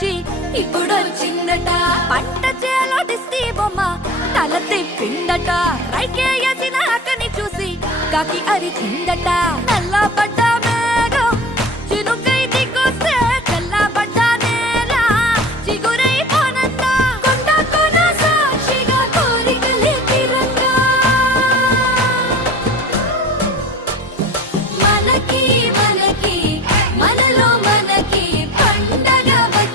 నుంచి ఇప్పుడొచ్చిందట. పంట చేలో డిస్టీ బొమ్మ తల తిప్పిందట. రైకే వేసిన అక్కని చూసి కాకి అరిచిందట. నల్ల పడ్డ